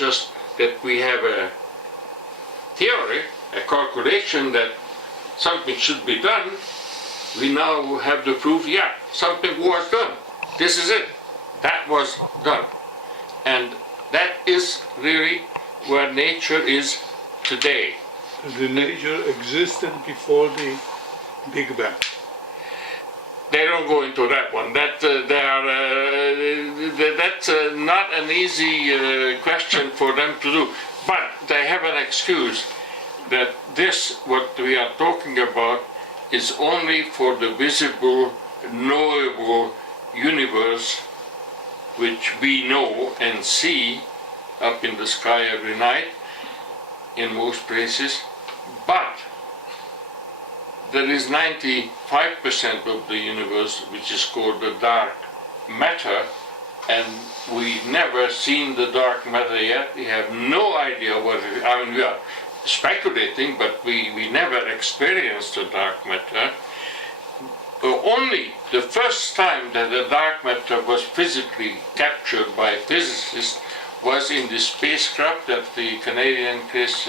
just that we have a theory, a calculation that something should be done. We now have the proof, yeah, something was done. This is it. That was done. And that is really where nature is today. The nature existed before the Big Bang. They don't go into that one. That's not an easy question for them to do. But they have an excuse that this, what we are talking about, is only for the visible, knowable universe, which we know and see up in the sky every night in most places. But there is 95% of the universe which is called the dark matter, and we've never seen the dark matter yet. We have no idea what it is. I mean, we are speculating, but we never experienced the dark matter. Only the first time that the dark matter was physically captured by physicists was in the spacecraft that the Canadian Chris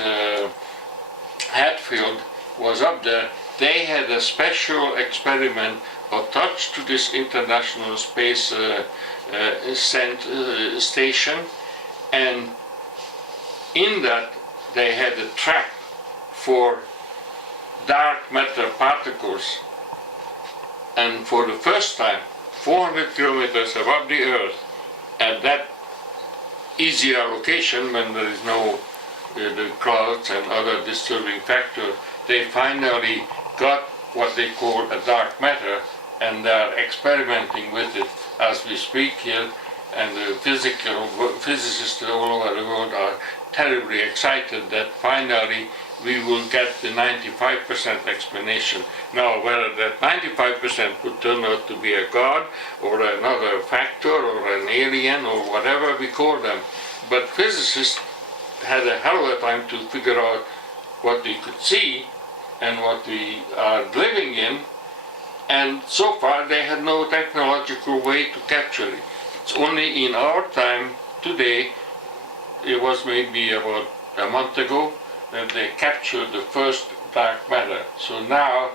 Hadfield was up there. They had a special experiment attached to this International Space Station, and in that they had a trap for dark matter particles. And for the first time, 400 kilometers above the Earth, at that easier location when there is no the clouds and other disturbing factors, they finally got what they call a dark matter, and they are experimenting with it as we speak here, and the physicists all over the world are terribly excited that finally we will get the 95% explanation. Now, whether that 95% would turn out to be a god or another factor or an alien or whatever we call them, but physicists had a hell of a time to figure out what we could see and what we are living in, and so far they had no technological way to capture it. It's only in our time today, it was maybe about a month ago, that they captured the first dark matter. So now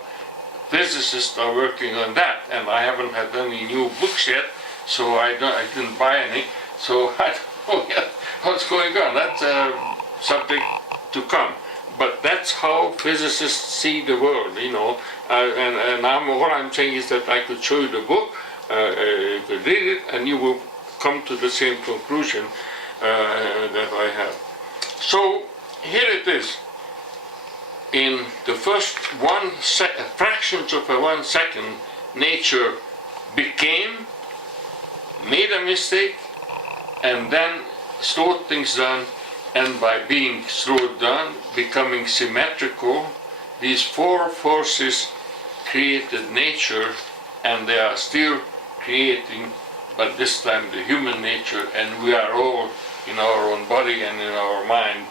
physicists are working on that, and I haven't had any new books yet, so I didn't buy any, so I don't know yet what's going on. That's something to come. But that's how physicists see the world, you know. What I'm saying is that I could show you the book, you could read it, and you will come to the same conclusion that I have. So here it is. In the first fractions of a 1 second, nature made a mistake, and then slowed things down, and by being slowed down, becoming symmetrical, these four forces created nature, and they are still creating, but this time the human nature, and we are all in our own body and in our mind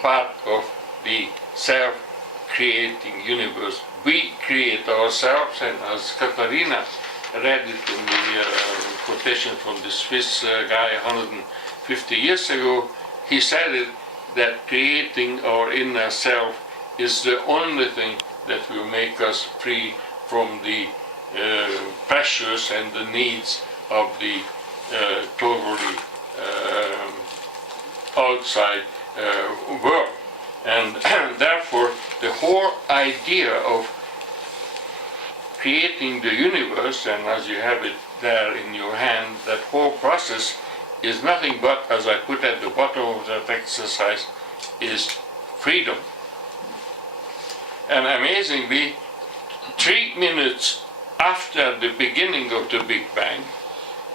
part of the self-creating universe. We create ourselves, and as Katharina read it in the quotation from the Swiss guy 150 years ago, he said it, that creating our inner self is the only thing that will make us free from the pressures and the needs of the totally outside world. And therefore, the whole idea of creating the universe, and as you have it there in your hand, that whole process is nothing but, as I put at the bottom of that exercise, is freedom. And amazingly, 3 minutes after the beginning of the Big Bang,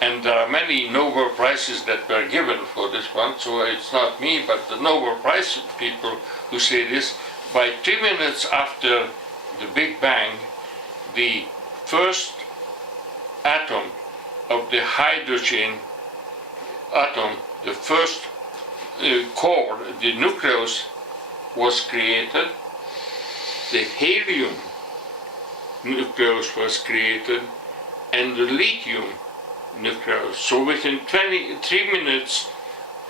and there are many Nobel Prizes that were given for this one, so it's not me, but the Nobel Prize people who say this, by 3 minutes after the Big Bang, the first atom of the hydrogen atom, the first core, the nucleus, was created. The helium nucleus was created, and the lithium nucleus. So within 3 minutes,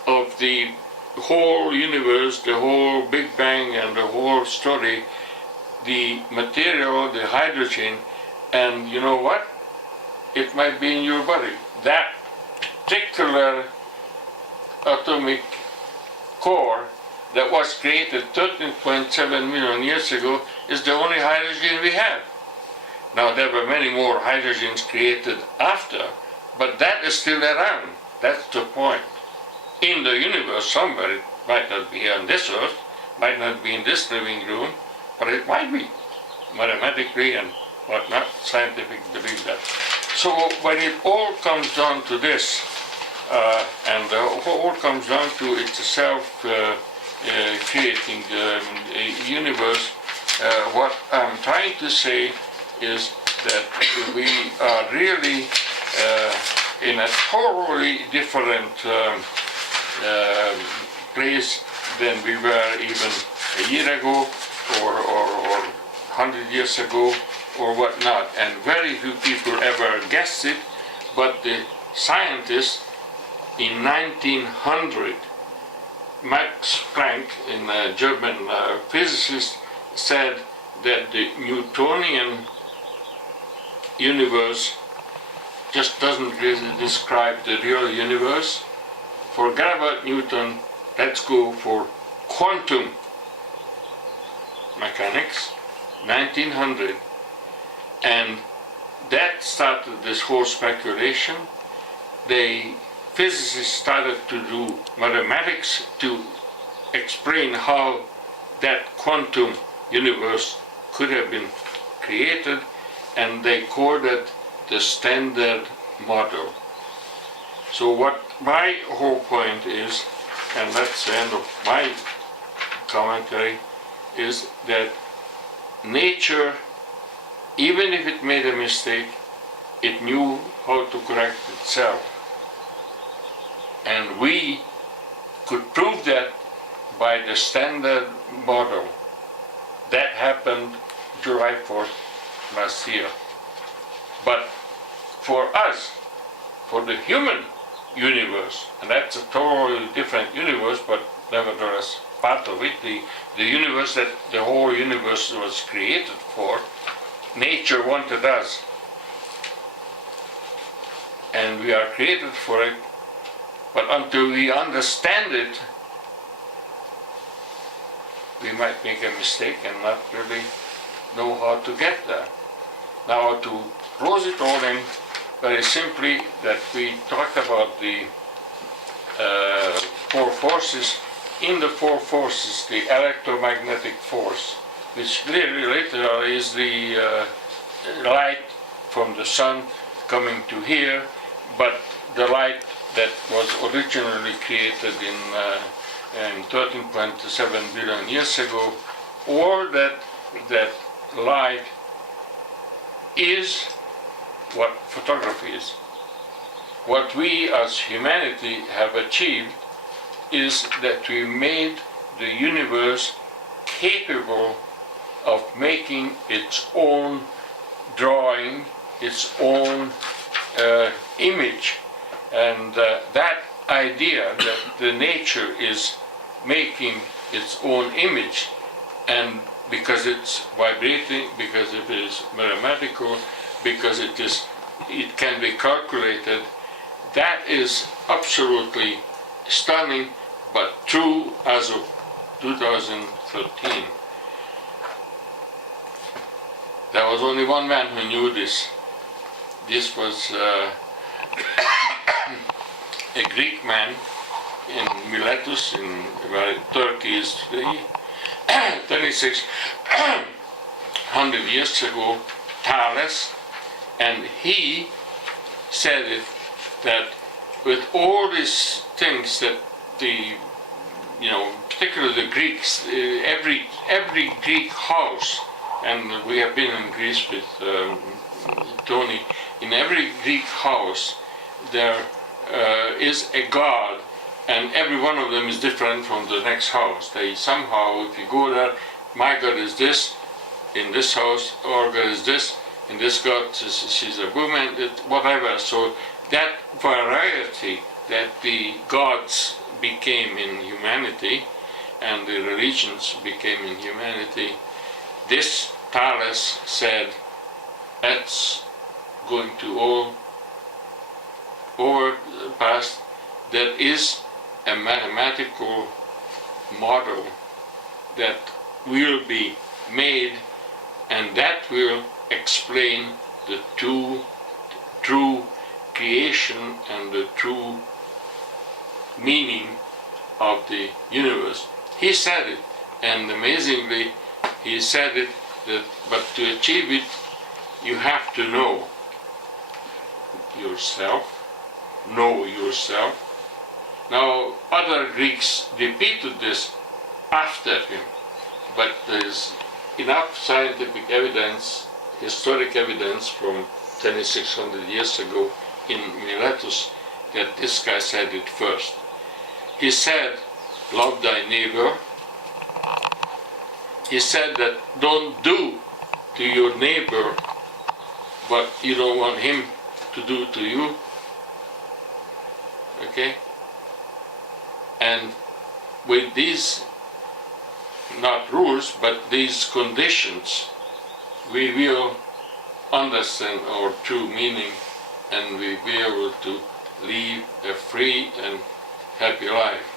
of the whole universe, the whole Big Bang and the whole story, the material, the hydrogen, and you know what? It might be in your body. That particular atomic core that was created 13.7 million years ago is the only hydrogen we have. Now there were many more hydrogens created after, but that is still around. That's the point. In the universe somewhere, it might not be on this earth, might not be in this living room, but it might be. Mathematically and whatnot, scientific believe that. So when it all comes down to this, and the whole comes down to it's a self-creating universe, what I'm trying to say is that we are really in a totally different place than we were even a year ago or 100 years ago or whatnot. And very few people ever guessed it, but the scientists in 1900, Max Planck, a German physicist, said that the Newtonian universe just doesn't really describe the real universe. Forget about Newton, let's go for quantum mechanics, 1900, and that started this whole speculation. The physicists started to do mathematics to explain how that quantum universe could have been created, and they called it the Standard Model. So what my whole point is, and that's the end of my commentary, is that nature, even if it made a mistake, it knew how to correct itself. And we could prove that by the Standard Model. That happened July 4th last year. But for us, for the human universe, and that's a totally different universe, but nevertheless part of it, the universe that the whole universe was created for, nature wanted us. And we are created for it, but until we understand it, we might make a mistake and not really know how to get there. Now, to close it all in, very simply, that we talked about the four forces. In the four forces, the electromagnetic force, which literally is the light from the sun coming to here, but the light that was originally created in 13.7 billion years ago, or that light is what photography is. What we as humanity have achieved is that we made the universe capable of making its own drawing, its own image. And that idea that the nature is making its own image, and because it's vibrating, because it is mathematical, because it can be calculated, that is absolutely stunning, but true as of 2013. There was only one man who knew this. This was a Greek man in Miletus, in where Turkey is today, 2600 years ago, Thales, and he said it, that with all these things that particularly the Greeks, every Greek house, and we have been in Greece with Tony, in every Greek house there is a god, and every one of them is different from the next house. They somehow, if you go there, my god is this, in this house, our god is this, in this god she's a woman, whatever. So that variety that the gods became in humanity and the religions became in humanity, this Thales said, that's going to all overpass. There is a mathematical model that will be made, and that will explain the true creation and the true meaning of the universe. He said it, and amazingly, he said it that, but to achieve it, you have to know yourself. Now, other Greeks repeated this after him, but there is enough scientific evidence, historic evidence from 2600 years ago in Miletus that this guy said it first. He said, love thy neighbor. He said that don't do to your neighbor what you don't want him to do to you. Okay? And with these, not rules, but these conditions, we will understand our true meaning, and we will be able to live a free and happy life.